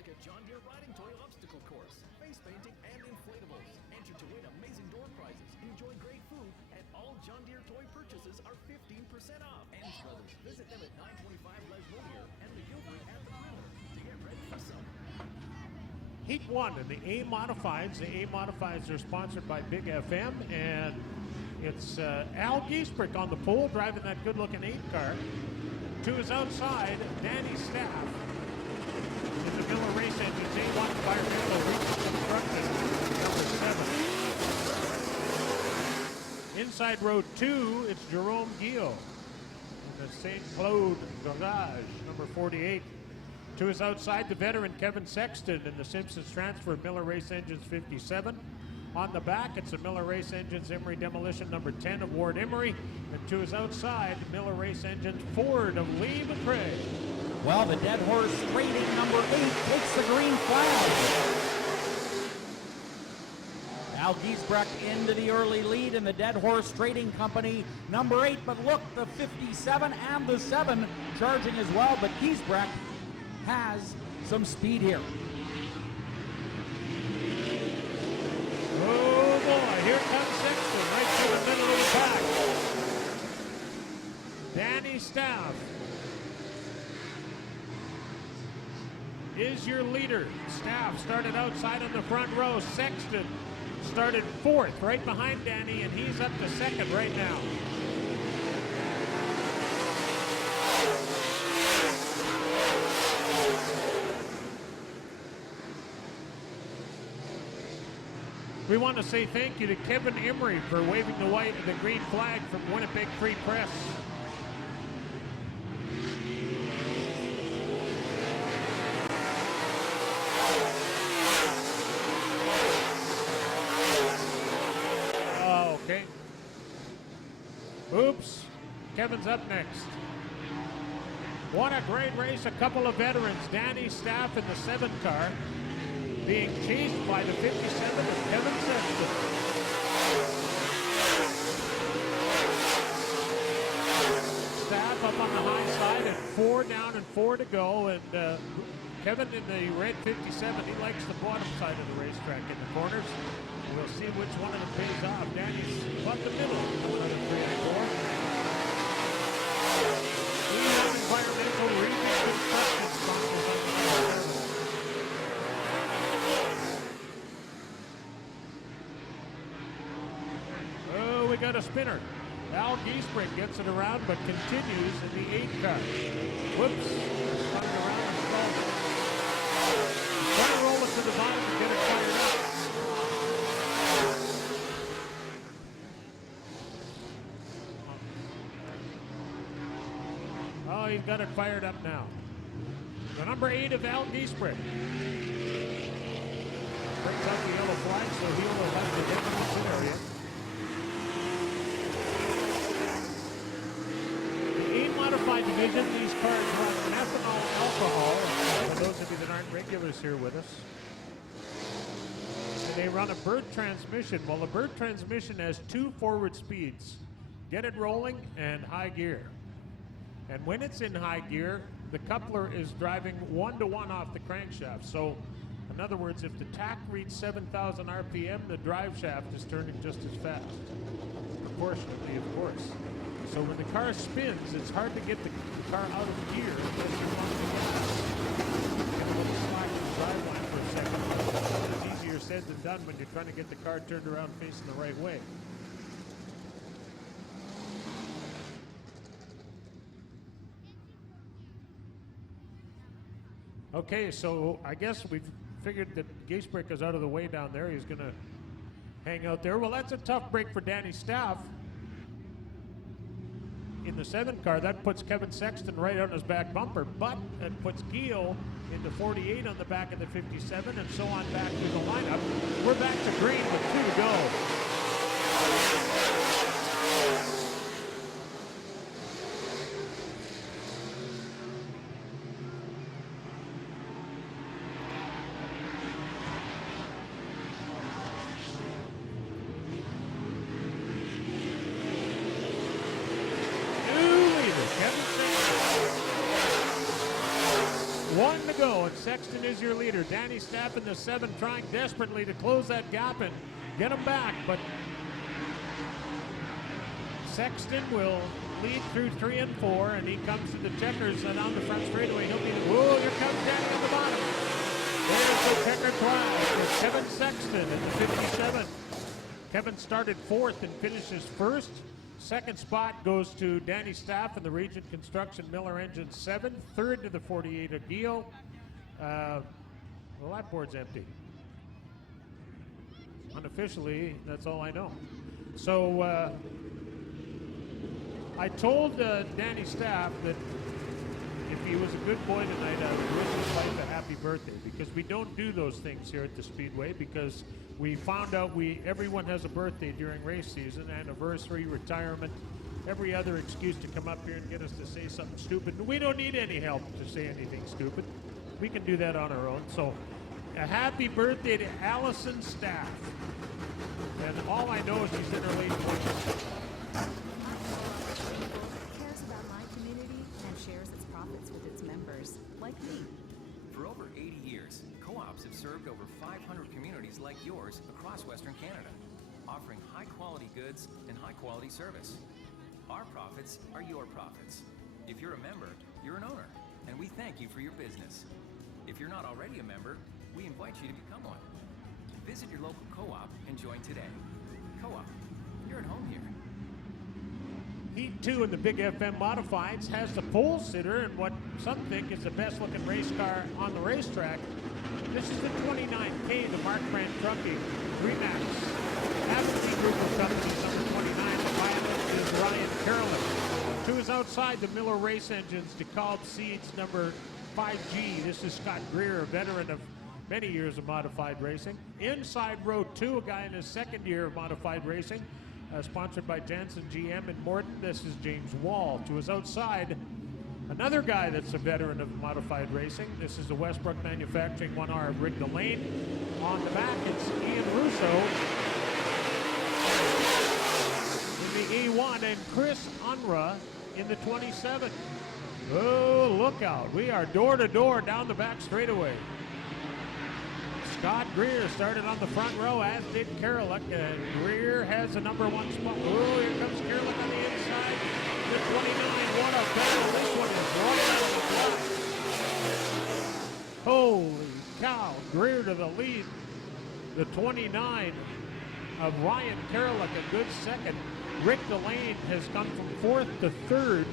like a John Deere riding toy obstacle course, face painting, and inflatables. Enter to win amazing door prizes, enjoy great food, and all John Deere toy purchases are 15% off. Ames Brothers, visit them at 925 Les Mounier and the Gilbert at the Thriller to get ready for summer. Heat 1 in the A Modifieds. The A Modifieds are sponsored by Big FM, and it's Al Giesbrick on the pole driving that good-looking 8 car. To his outside, Danny Staff in the Miller Race Engines A1 Environmental Reconstruction, number 7. Inside row 2, it's Jerome Guillot in the St. Claude Garage, number 48. To his outside, the veteran Kevin Sexton in the Simpsons Transfer Miller Race Engines 57. On the back, it's a Miller Race Engines Emery Demolition number 10 of Ward Emery. And to his outside, Miller Race Engines Ford of Lee McCrae. Well, the Dead Horse Trading number 8 takes the green flag. Al Giesbrecht into the early lead in the Dead Horse Trading Company number 8. But look, the 57 and the 7 charging as well. But Giesbrecht has some speed here. Oh boy, here comes Sexton right through the middle of the pack. Danny Staff is your leader. Staff started outside on the front row. Sexton started 4th right behind Danny, and he's up to 2nd right now. We want to say thank you to Kevin Emery for waving the green flag from Winnipeg Free Press. Oh, okay. Oops. Kevin's up next. What a great race. A couple of veterans. Danny Staff in the 7 car. Being chased by the 57 of Kevin Sexton. Staff up on the high side and 4 down and 4 to go. And Kevin in the red 57, he likes the bottom side of the racetrack in the corners. We'll see which one of them pays off. Danny's about the middle. Coming out of 3 and 4. Environmental Reconstruction sponsors on the number 7. We got a spinner. Al Giesbrick gets it around, but continues in the 8 car. Whoops. Coming around and stalled it. Trying to roll it to the bottom and get it fired up. Oh, he's got it fired up now. The number 8 of Al Giesbrick. Brings out the yellow flag, so he will have the definition area. Modified division, these cars run methanol alcohol, for those of you that aren't regulars here with us. And they run a bird transmission. Well, a bird transmission has 2 forward speeds. Get it rolling and high gear. And when it's in high gear, the coupler is driving 1-to-1 off the crankshaft. So, in other words, if the tach reads 7,000 RPM, the drive shaft is turning just as fast. Proportionately, of course. So when the car spins, it's hard to get the car out of gear unless you want to get a little slack in the drive line for a second. It's easier said than done when you're trying to get the car turned around facing the right way. Okay, so I guess we've figured that Giesbrick is out of the way down there. He's going to hang out there. Well, that's a tough break for Danny Staff. In the 7 car, that puts Kevin Sexton right on his back bumper, but it puts Guillot into 48 on the back of the 57, and so on back through the lineup. We're back to green with 2 to go. Sexton is your leader. Danny Staff in the 7 trying desperately to close that gap and get him back, but Sexton will lead through 3 and 4, and he comes to the checkers and on the front straightaway. He'll be whoa, here comes Danny on the bottom. There's the checker flag for Kevin Sexton in the 57. Kevin started 4th and finishes 1st. Second spot goes to Danny Staff in the Regent Construction Miller Engine 7. 3rd to the 48 Aguil. Well, that board's empty. Unofficially, that's all I know. So I told Danny Staff that if he was a good boy tonight, I would wish his wife a happy birthday, because we don't do those things here at the Speedway, because we found out everyone has a birthday during race season, anniversary, retirement, every other excuse to come up here and get us to say something stupid. We don't need any help to say anything stupid. We can do that on our own. So a happy birthday to Allison Staff. And all I know is she's in her late 20s. Cares about my community and shares its profits with its members, like me. For over 80 years, co-ops have served over 500 communities like yours across Western Canada, offering high-quality goods and high-quality service. Our profits are your profits. If you're a member, you're an owner, and we thank you for your business. If you're not already a member, we invite you to become one. Visit your local co-op and join today. Co-op, you're at home here. Heat 2 in the Big FM Modifieds has the pole sitter and what some think is the best looking race car on the racetrack. This is the 29K, the Mark Brand Trucking Remax. Aberdeen Group of Companies, number 29. The pilot is Ryan Carolyn. To his outside, the Miller Race Engines DeKalb Seeds, number 5G. This is Scott Greer, a veteran of many years of modified racing. Inside row 2, a guy in his 2nd year of modified racing. Sponsored by Jansen GM and Morton. This is James Wall. To his outside, another guy that's a veteran of modified racing. This is the Westbrook Manufacturing 1R of Rick Delane. On the back, it's Ian Russo in the E1 and Chris Unruh in the 27. Oh, look out. We are door to door down the back straightaway. Scott Greer started on the front row, as did Karalik. Greer has the number 1 spot. Oh, here comes Karalik on the inside. The 29, what a battle. This one is right out of the block. Holy cow. Greer to the lead. The 29 of Ryan Karalik, a good second. Rick Delane has come from 4th to 3rd.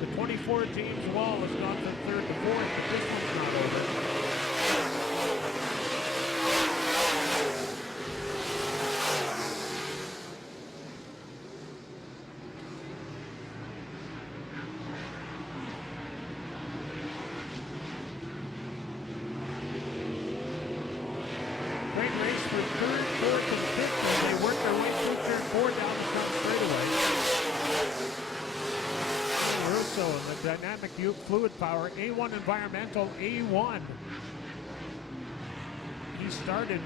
The 24 James Wall has gone from 3rd to 4th, but this one's not over. Dynamic fluid power, A1 Environmental, A1. He started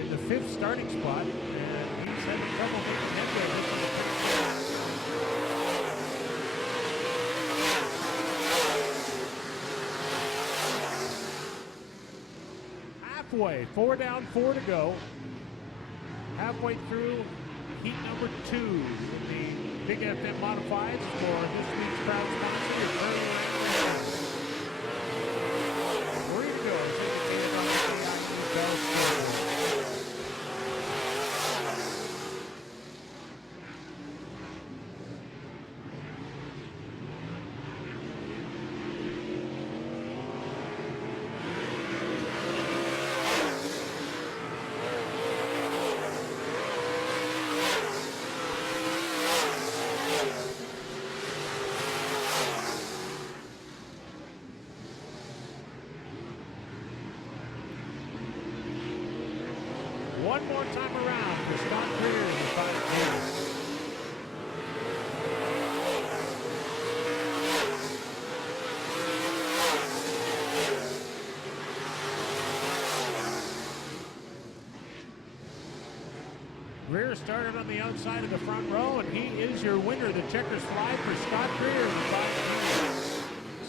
in the 5th starting spot, and he's having trouble making headway. Halfway, 4 down, 4 to go. Halfway through heat number 2 in the Big FM Modifieds for this week's proud sponsor, your Early Rank. Where you go? It's indicated on the AIU Bell scoreboard. One more time around for Scott Greer in the 5K. Greer started on the outside of the front row, and he is your winner. The checkers fly for Scott Greer in the 5K.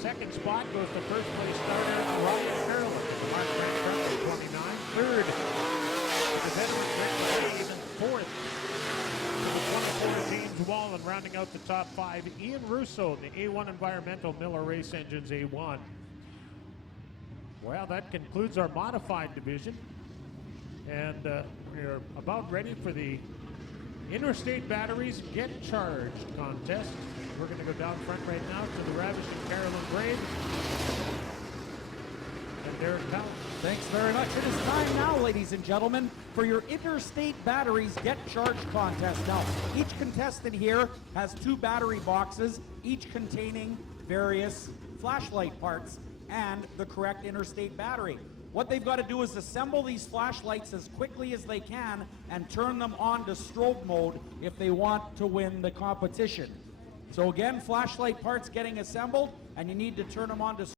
second spot goes to first place starter Ryan Carroll. Mark Brent 29. Third, the veteran Rick McCabe. Fourth, to the 24 James Wall, and rounding out the top 5, Ian Russo in the A1 Environmental Miller Race Engines A1. Well, that concludes our modified division, and we're about ready for the Interstate Batteries Get Charged contest. We're going to go down front right now to the Ravishing Carolyn Brave. And there it comes. Thanks very much. It is time now, ladies and gentlemen, for your Interstate Batteries Get Charged contest. Now, each contestant here has 2 battery boxes, each containing various flashlight parts and the correct interstate battery. What they've got to do is assemble these flashlights as quickly as they can and turn them on to strobe mode if they want to win the competition. So again, flashlight parts getting assembled, and you need to turn them on to